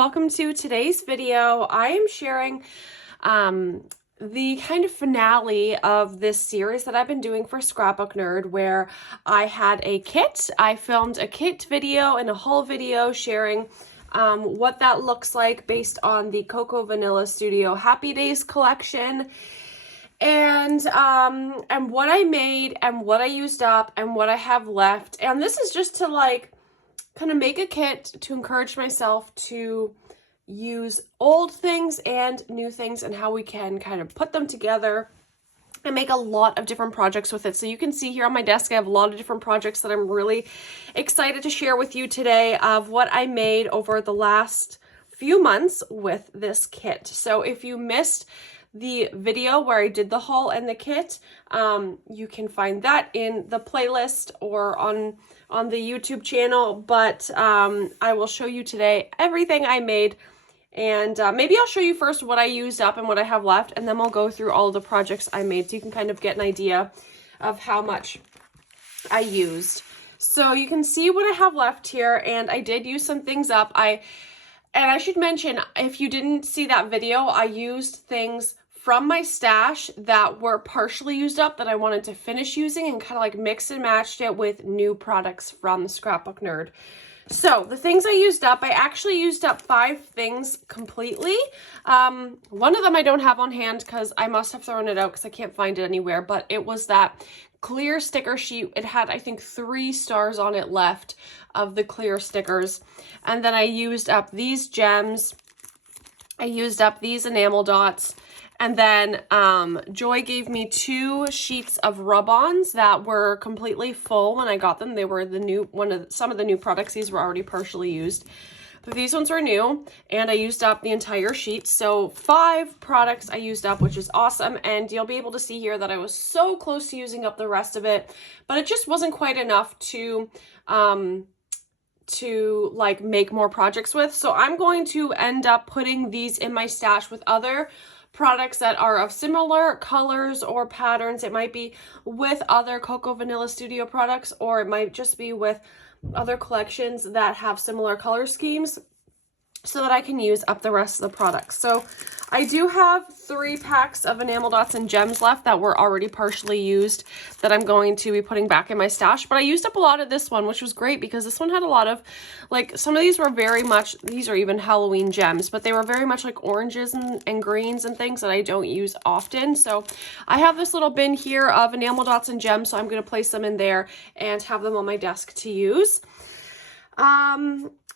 welcome to today's video. I am sharing the kind of finale of this series that I've been doing for Scrapbook Nerd, where I had a kit. I filmed a kit video and a haul video sharing what that looks like based on the Cocoa Vanilla Studio Happy Days collection. And what I made and what I used up and what I have left. And this is just to like kind of make a kit to encourage myself to use old things and new things and how we can kind of put them together and make a lot of different projects with it. So you can see here on my desk, I have a lot of different projects that I'm really excited to share with you today of what I made over the last few months with this kit. So if you missed the video where I did the haul and the kit, you can find that in the playlist or on the YouTube channel, but I will show you today everything I made, and maybe I'll show you first what I used up and what I have left, and then we'll go through all of the projects I made so you can kind of get an idea of how much I used. So you can see what I have left here, and I did use some things up. And I should mention, if you didn't see that video, I used things from my stash that were partially used up that I wanted to finish using and kind of like mixed and matched it with new products from the Scrapbook Nerd. So the things I used up, I actually used up 5 things completely. One of them I don't have on hand because I must have thrown it out because I can't find it anywhere, but it was that clear sticker sheet. It had, I think, 3 stars on it left of the clear stickers. And then I used up these gems. I used up these enamel dots. And then Joy gave me 2 sheets of rub-ons that were completely full when I got them. They were the new some of the new products. These were already partially used, but these ones were new, and I used up the entire sheet. So 5 products I used up, which is awesome. And you'll be able to see here that I was so close to using up the rest of it, but it just wasn't quite enough to like make more projects with. So I'm going to end up putting these in my stash with other products that are of similar colors or patterns. It might be with other Cocoa Vanilla Studio products, or it might just be with other collections that have similar color schemes, so that I can use up the rest of the products. So I do have 3 packs of enamel dots and gems left that were already partially used that I'm going to be putting back in my stash. But I used up a lot of this one, which was great because this one had a lot of, like, some of these were very much, these are even Halloween gems, but they were very much like oranges and greens and things that I don't use often. So I have this little bin here of enamel dots and gems, so I'm going to place them in there and have them on my desk to use.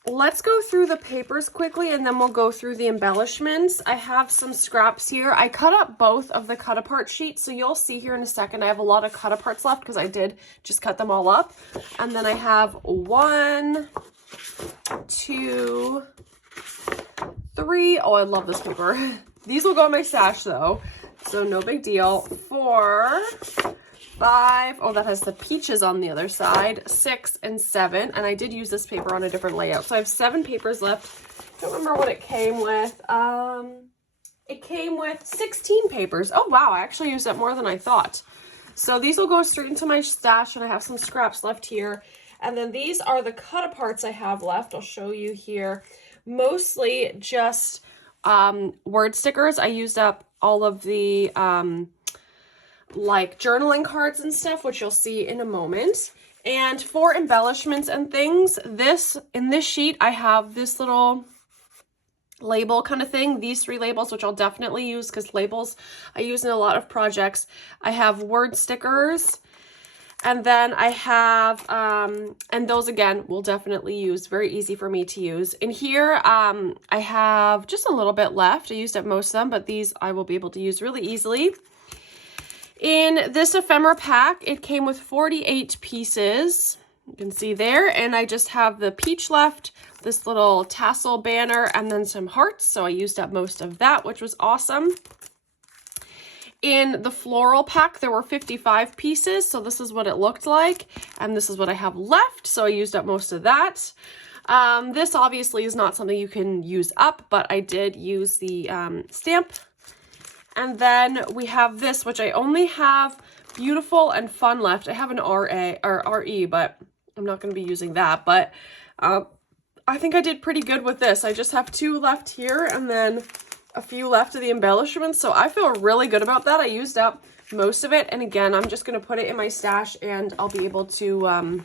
Let's go through the papers quickly, and then we'll go through the embellishments. I have some scraps here. I cut up both of the cut apart sheets, so you'll see here in a second I have a lot of cut aparts left because I did just cut them all up. And then I have 1, 2, 3. Oh, I love this paper. These will go in my stash though, so no big deal. 4, 5, oh, that has the peaches on the other side, 6 and 7, and I did use this paper on a different layout. So I have 7 papers left. I don't remember what it came with. It came with 16 papers. Oh wow, I actually used up more than I thought. So these will go straight into my stash, and I have some scraps left here. And then these are the cut aparts I have left. I'll show you here. Mostly just word stickers. I used up all of the like journaling cards and stuff, which you'll see in a moment. And for embellishments and things, in this sheet I have this little label kind of thing, these 3 labels, which I'll definitely use because labels I use in a lot of projects. I have word stickers, and then I have and those again will definitely use, very easy for me to use. In here I have just a little bit left. I used up most of them, but these I will be able to use really easily. In this ephemera pack, it came with 48 pieces. You can see there, and I just have the peach left, this little tassel banner, and then some hearts. So I used up most of that, which was awesome. In the floral pack, there were 55 pieces. So this is what it looked like, and this is what I have left. So I used up most of that. This obviously is not something you can use up, but I did use the stamp. And then we have this, which I only have beautiful and fun left. I have an RA or RE, but I'm not going to be using that. But I think I did pretty good with this. I just have 2 left here and then a few left of the embellishments. So I feel really good about that. I used up most of it. And again, I'm just going to put it in my stash and I'll be able to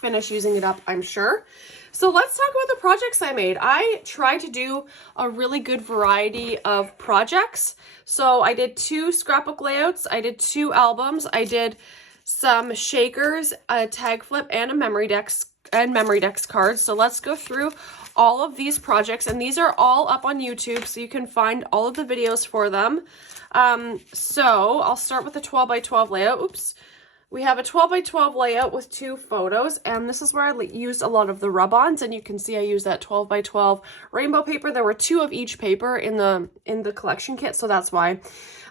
finish using it up, I'm sure. So let's talk about the projects I made. I tried to do a really good variety of projects. So I did 2 scrapbook layouts. I did 2 albums. I did some shakers, a tag flip, and a memory decks cards. So let's go through all of these projects, and these are all up on YouTube, so you can find all of the videos for them. So I'll start with the 12 by 12 layout. Oops. We have a 12 by 12 layout with 2 photos, and this is where I used a lot of the rub-ons, and you can see I used that 12 by 12 rainbow paper. There were 2 of each paper in the collection kit, so that's why.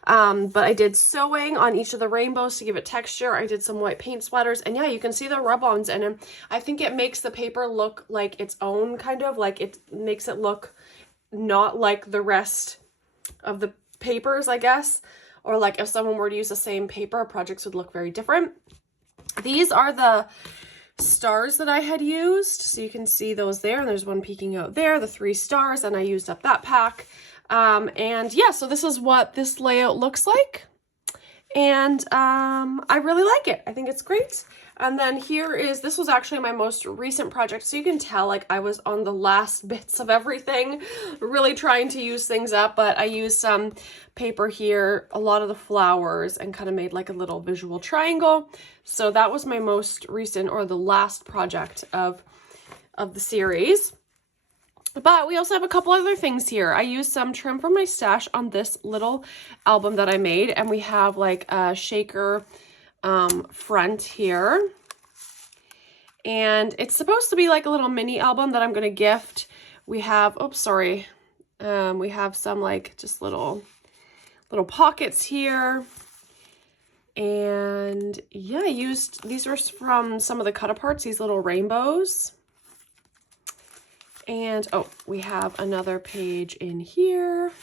But I did sewing on each of the rainbows to give it texture. I did some white paint splatters, and yeah, you can see the rub-ons in them. I think it makes the paper look like its own, kind of like it makes it look not like the rest of the papers, I guess. Or like if someone were to use the same paper, projects would look very different. These are the stars that I had used. So you can see those there. And there's one peeking out there, the 3 stars, and I used up that pack. And yeah, so this is what this layout looks like. And I really like it. I think it's great. And then this was actually my most recent project. So you can tell like I was on the last bits of everything, really trying to use things up. But I used some paper here, a lot of the flowers, and kind of made like a little visual triangle. So that was my most recent, or the last project of the series. But we also have a couple other things here. I used some trim from my stash on this little album that I made, and we have like a shaker front here. And it's supposed to be like a little mini album that I'm going to gift. We have, oops, sorry. We have some like just little pockets here. And yeah, these are from some of the cut aparts, these little rainbows. And, oh, we have another page in here.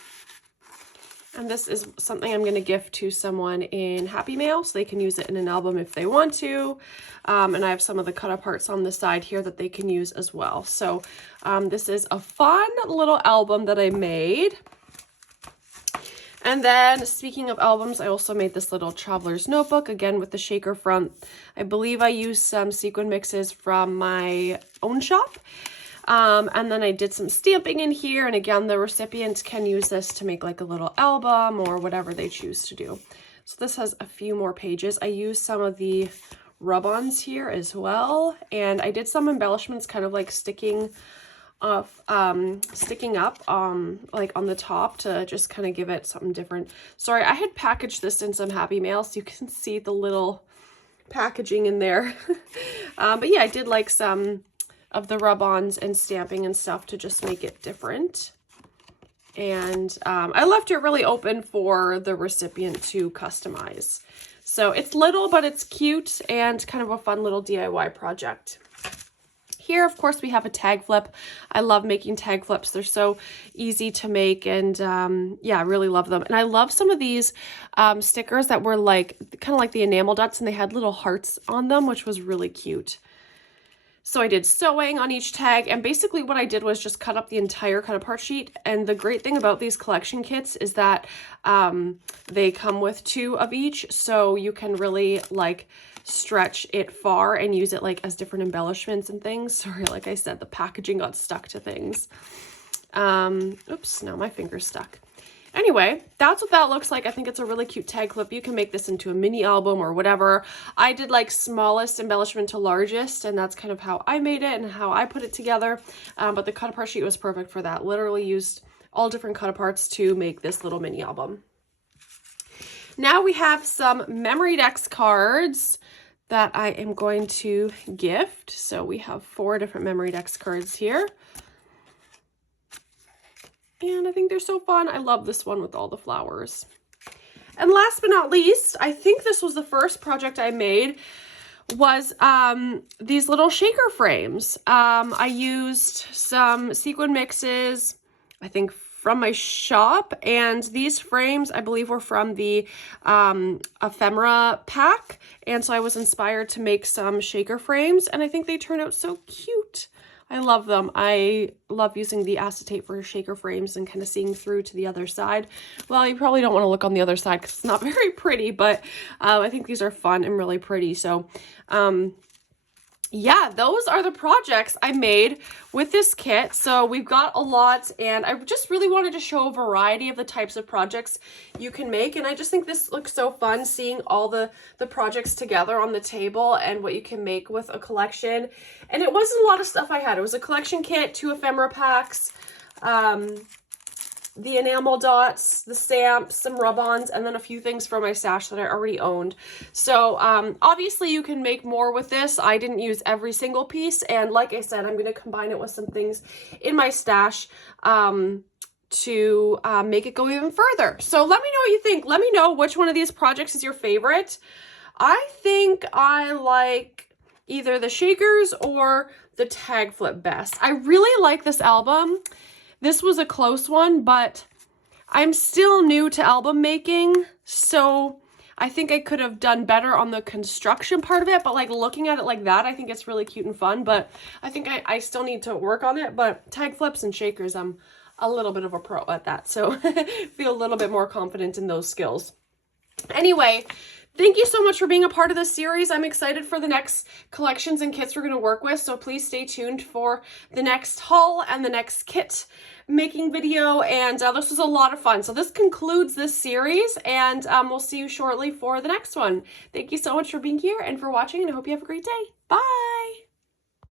And this is something I'm going to gift to someone in Happy Mail, so they can use it in an album if they want to. And I have some of the cut aparts on the side here that they can use as well. So this is a fun little album that I made. And then, speaking of albums, I also made this little traveler's notebook, again with the shaker front. I believe I used some sequin mixes from my own shop. And then I did some stamping in here, and again, the recipient can use this to make like a little album or whatever they choose to do. So this has a few more pages. I used some of the rub-ons here as well, and I did some embellishments kind of like sticking up like on the top to just kind of give it something different. Sorry, I had packaged this in some Happy Mail, so you can see the little packaging in there. But yeah, I did like some of the rub-ons and stamping and stuff to just make it different. And I left it really open for the recipient to customize. So it's little, but it's cute and kind of a fun little DIY project. Here, of course, we have a tag flip. I love making tag flips. They're so easy to make, and yeah, I really love them. And I love some of these stickers that were like kind of like the enamel dots, and they had little hearts on them, which was really cute. So I did sewing on each tag, and basically what I did was just cut up the entire cut apart sheet. And the great thing about these collection kits is that they come with 2 of each, so you can really like stretch it far and use it like as different embellishments and things. Sorry, like I said, the packaging got stuck to things. Oops, now my finger's stuck. Anyway, that's what that looks like. I think it's a really cute tag clip. You can make this into a mini album or whatever. I did like smallest embellishment to largest, and that's kind of how I made it and how I put it together. But the cut apart sheet was perfect for that. Literally used all different cut aparts to make this little mini album. Now we have some memory decks cards that I am going to gift. So we have 4 different memory decks cards here. And I think they're so fun. I love this one with all the flowers. And last but not least, I think this was the first project I made, was these little shaker frames. I used some sequin mixes, I think from my shop, and these frames I believe were from the ephemera pack, and so I was inspired to make some shaker frames, and I think they turned out so cute. I love them. I love using the acetate for shaker frames and kind of seeing through to the other side. Well, you probably don't want to look on the other side because it's not very pretty, but I think these are fun and really pretty. So yeah, those are the projects I made with this kit. So we've got a lot, and I just really wanted to show a variety of the types of projects you can make. And I just think this looks so fun, seeing all the projects together on the table and what you can make with a collection. And it wasn't a lot of stuff I had. It was a collection kit, 2 ephemera packs, the enamel dots, the stamps, some rub-ons, and then a few things from my stash that I already owned. So obviously you can make more with this. I didn't use every single piece, and like I said, I'm going to combine it with some things in my stash to make it go even further. So let me know what you think. Let me know which one of these projects is your favorite. I think I like either the shakers or the tag flip best. I really like this album. This was a close one, but I'm still new to album making, so I think I could have done better on the construction part of it, but like looking at it like that, I think it's really cute and fun, but I think I still need to work on it. But tag flips and shakers, I'm a little bit of a pro at that, so feel a little bit more confident in those skills. Anyway, thank you so much for being a part of this series. I'm excited for the next collections and kits we're going to work with, so please stay tuned for the next haul and the next kit making video. And this was a lot of fun. So this concludes this series, and we'll see you shortly for the next one. Thank you so much for being here and for watching, and I hope you have a great day. Bye!